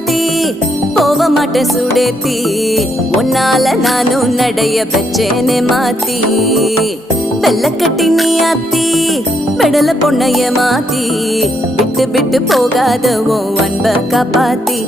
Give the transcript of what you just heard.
மாத்தி போக மாட்டேன் சுடேத்தி உன்னால நானும் நடைய பெச்சேனே மாத்தி வெள்ளக்கட்டி நீ ஆத்தி பெடல பொண்ணைய மாத்தி விட்டு விட்டு போகாத உன் அன்ப காப்பாத்தி